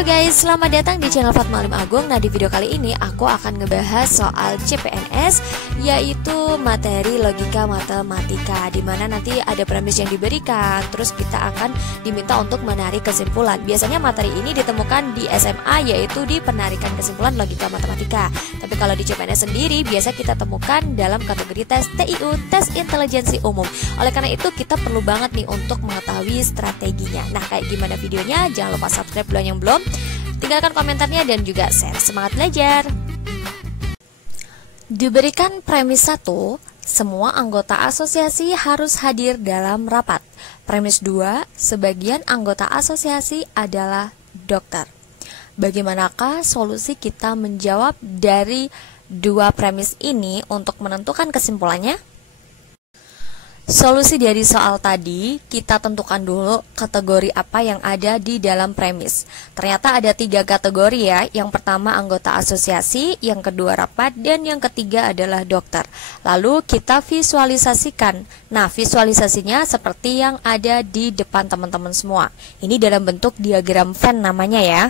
Halo guys, selamat datang di channel Fatma Alim Agung. Nah, di video kali ini aku akan ngebahas soal CPNS, yaitu materi logika matematika, dimana nanti ada premis yang diberikan, terus kita akan diminta untuk menarik kesimpulan. Biasanya materi ini ditemukan di SMA, yaitu di penarikan kesimpulan logika matematika. Tapi kalau di CPNS sendiri, biasa kita temukan dalam kategori tes TIU, tes intelijensi umum. Oleh karena itu, kita perlu banget nih untuk mengetahui strateginya. Nah, kayak gimana videonya? Jangan lupa subscribe dulu yang belum, tinggalkan komentarnya dan juga share. Semangat belajar. Diberikan premis 1, semua anggota asosiasi harus hadir dalam rapat. Premis 2, sebagian anggota asosiasi adalah dokter. Bagaimanakah solusi kita menjawab dari dua premis ini untuk menentukan kesimpulannya? Solusi dari soal tadi, kita tentukan dulu kategori apa yang ada di dalam premis. Ternyata ada 3 kategori ya. Yang pertama anggota asosiasi, yang kedua rapat, dan yang ketiga adalah dokter. Lalu kita visualisasikan. Nah, visualisasinya seperti yang ada di depan teman-teman semua. Ini dalam bentuk diagram Venn namanya ya.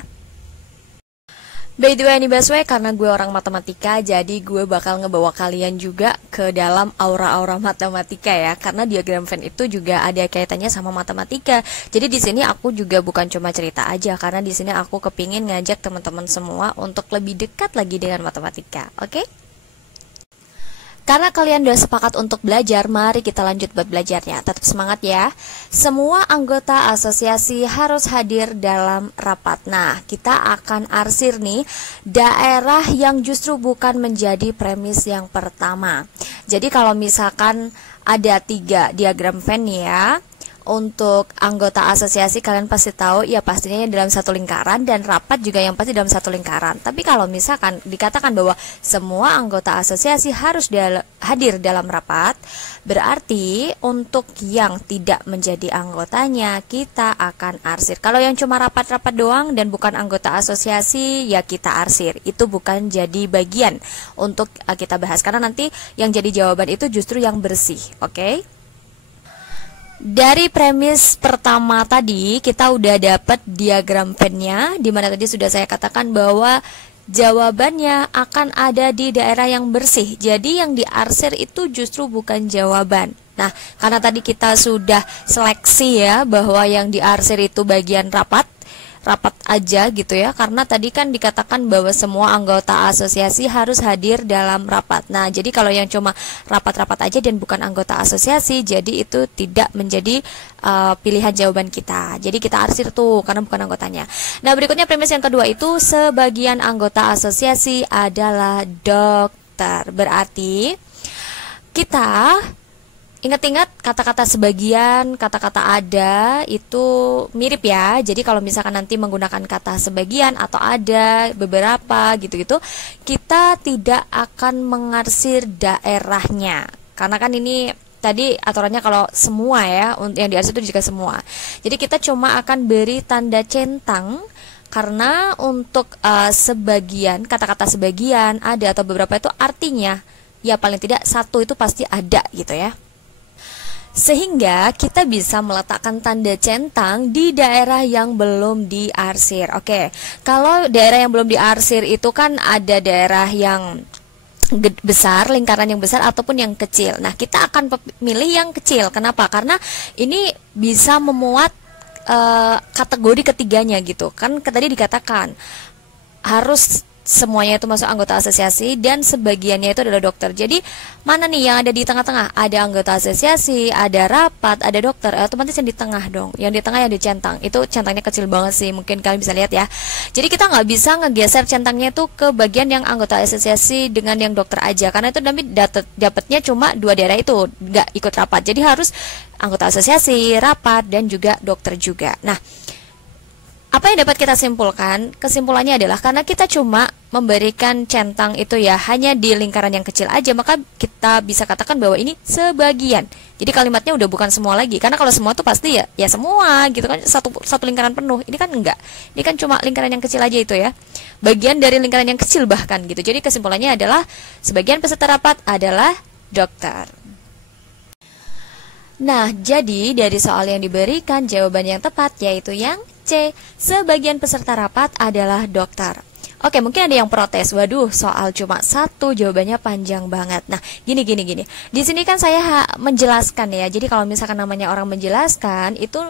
By the way, ini Baswe, karena gue orang matematika, jadi gue bakal ngebawa kalian juga ke dalam aura-aura matematika ya. Karena diagram Venn itu juga ada kaitannya sama matematika. Jadi di sini aku juga bukan cuma cerita aja, karena di sini aku kepingin ngajak teman-teman semua untuk lebih dekat lagi dengan matematika. Oke? Karena kalian udah sepakat untuk belajar, mari kita lanjut buat belajarnya. Tetap semangat ya. Semua anggota asosiasi harus hadir dalam rapat. Nah, kita akan arsir nih daerah yang justru bukan menjadi premis yang pertama. Jadi kalau misalkan ada 3 diagram Venn ya, untuk anggota asosiasi kalian pasti tahu ya, pastinya yang dalam satu lingkaran, dan rapat juga yang pasti dalam satu lingkaran. Tapi kalau misalkan dikatakan bahwa semua anggota asosiasi harus hadir dalam rapat, berarti untuk yang tidak menjadi anggotanya kita akan arsir. Kalau yang cuma rapat-rapat doang dan bukan anggota asosiasi, ya kita arsir. Itu bukan jadi bagian untuk kita bahas, karena nanti yang jadi jawaban itu justru yang bersih. Oke? Dari premis pertama tadi kita udah dapat diagram Venn-nya, dimana tadi sudah saya katakan bahwa jawabannya akan ada di daerah yang bersih. Jadi yang diarsir itu justru bukan jawaban. Nah, karena tadi kita sudah seleksi ya bahwa yang diarsir itu bagian rapat aja gitu ya, karena tadi kan dikatakan bahwa semua anggota asosiasi harus hadir dalam rapat. Nah, jadi kalau yang cuma rapat-rapat aja dan bukan anggota asosiasi, jadi itu tidak menjadi pilihan jawaban kita. Jadi kita arsir tuh karena bukan anggotanya. Nah, berikutnya premis yang kedua itu sebagian anggota asosiasi adalah dokter. Berarti kita ingat-ingat kata-kata sebagian, kata-kata ada itu mirip ya. Jadi kalau misalkan nanti menggunakan kata sebagian atau ada, beberapa gitu-gitu, kita tidak akan mengarsir daerahnya. Karena kan ini tadi aturannya kalau semua ya, yang diarsir itu juga semua. Jadi kita cuma akan beri tanda centang, karena untuk sebagian, kata-kata sebagian, ada atau beberapa itu artinya ya paling tidak satu itu pasti ada gitu ya. Sehingga kita bisa meletakkan tanda centang di daerah yang belum diarsir. Oke, kalau daerah yang belum diarsir itu kan ada daerah yang besar, lingkaran yang besar ataupun yang kecil. Nah, kita akan pilih yang kecil. Kenapa? Karena ini bisa memuat kategori ketiganya gitu. Kan tadi dikatakan harus semuanya itu masuk anggota asosiasi dan sebagiannya itu adalah dokter. Jadi mana nih yang ada di tengah-tengah? Ada anggota asosiasi, ada rapat, ada dokter. Otomatis yang di tengah dong. Yang di tengah yang dicentang. Itu centangnya kecil banget sih. Mungkin kalian bisa lihat ya. Jadi kita nggak bisa ngegeser centangnya itu ke bagian yang anggota asosiasi dengan yang dokter aja. Karena itu nanti dapatnya cuma 2 daerah itu, nggak ikut rapat. Jadi harus anggota asosiasi, rapat, dan juga dokter juga. Nah, apa yang dapat kita simpulkan? Kesimpulannya adalah karena kita cuma memberikan centang itu ya hanya di lingkaran yang kecil aja, maka kita bisa katakan bahwa ini sebagian. Jadi kalimatnya udah bukan semua lagi, karena kalau semua tuh pasti ya semua gitu kan, satu lingkaran penuh. Ini kan enggak. Ini kan cuma lingkaran yang kecil aja itu ya. Bagian dari lingkaran yang kecil bahkan gitu. Jadi kesimpulannya adalah sebagian peserta rapat adalah dokter. Nah, jadi dari soal yang diberikan jawaban yang tepat yaitu yang C. Sebagian peserta rapat adalah dokter. Oke, mungkin ada yang protes. Waduh, soal cuma satu, jawabannya panjang banget. Nah, gini. Di sini kan saya menjelaskan ya. Jadi kalau misalkan namanya orang menjelaskan, itu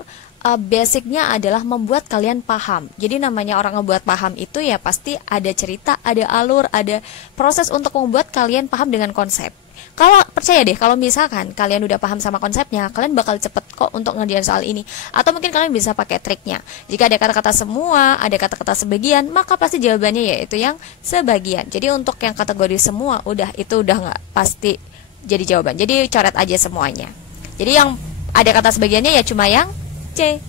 basicnya adalah membuat kalian paham. Jadi namanya orang ngebuat paham itu ya pasti ada cerita, ada alur, ada proses untuk membuat kalian paham dengan konsep. Kalau percaya deh, kalau misalkan kalian udah paham sama konsepnya, kalian bakal cepet kok untuk ngerjain soal ini. Atau mungkin kalian bisa pakai triknya. Jika ada kata-kata semua, ada kata-kata sebagian, maka pasti jawabannya yaitu yang sebagian. Jadi untuk yang kategori semua, itu udah nggak pasti jadi jawaban. Jadi coret aja semuanya. Jadi yang ada kata sebagiannya ya cuma yang C.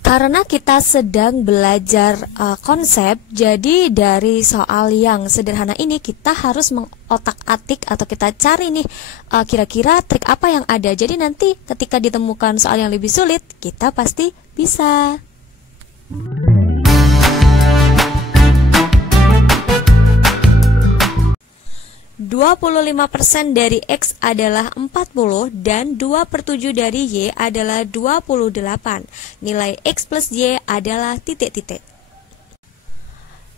Karena kita sedang belajar konsep, jadi dari soal yang sederhana ini kita harus mengotak-atik atau kita cari nih kira-kira trik apa yang ada. Jadi nanti ketika ditemukan soal yang lebih sulit, kita pasti bisa. 25% dari X adalah 40 dan 2/7 dari Y adalah 28. Nilai X plus Y adalah titik-titik.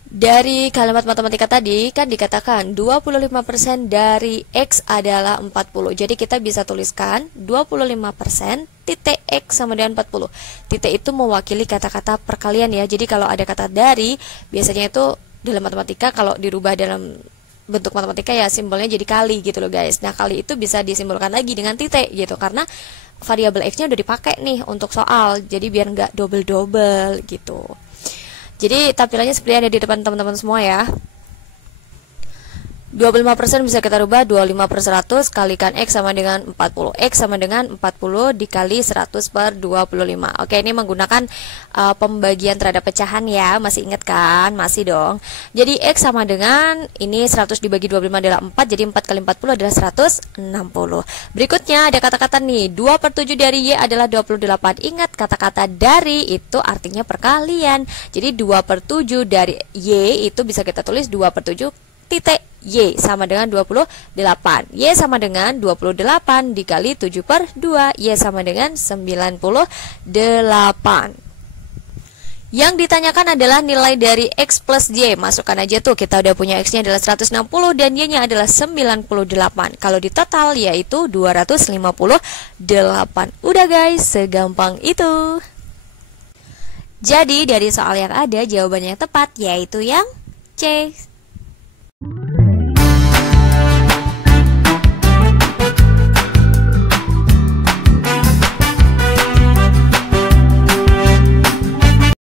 Dari kalimat matematika tadi kan dikatakan 25% dari X adalah 40. Jadi kita bisa tuliskan 25% titik X sama dengan 40. Titik itu mewakili kata-kata perkalian ya. Jadi kalau ada kata dari, biasanya itu dalam matematika kalau dirubah dalam bentuk matematika ya simbolnya jadi kali gitu loh guys. Nah kali itu bisa disimbolkan lagi dengan titik gitu, karena variabel X nya udah dipakai nih untuk soal, jadi biar nggak double-double gitu. Jadi tampilannya seperti ada di depan teman-teman semua ya. 25% bisa kita rubah 25/100 kalikan X sama dengan 40. X sama dengan 40 dikali 100/25. Oke, ini menggunakan pembagian terhadap pecahan ya. Masih ingat kan? Masih dong. Jadi X sama dengan ini 100 dibagi 25 adalah 4. Jadi 4 kali 40 adalah 160. Berikutnya ada kata-kata nih, 2/7 dari Y adalah 28. Ingat, kata-kata dari itu artinya perkalian. Jadi 2/7 dari Y itu bisa kita tulis 2/7 titik Y sama dengan 28. Y sama dengan 28 dikali 7/2. Y sama dengan 98. Yang ditanyakan adalah nilai dari X plus Y. Masukkan aja tuh, kita udah punya X nya adalah 160 dan Y nya adalah 98. Kalau di total yaitu 258. Udah guys, segampang itu. Jadi dari soal yang ada, jawabannya yang tepat yaitu yang C.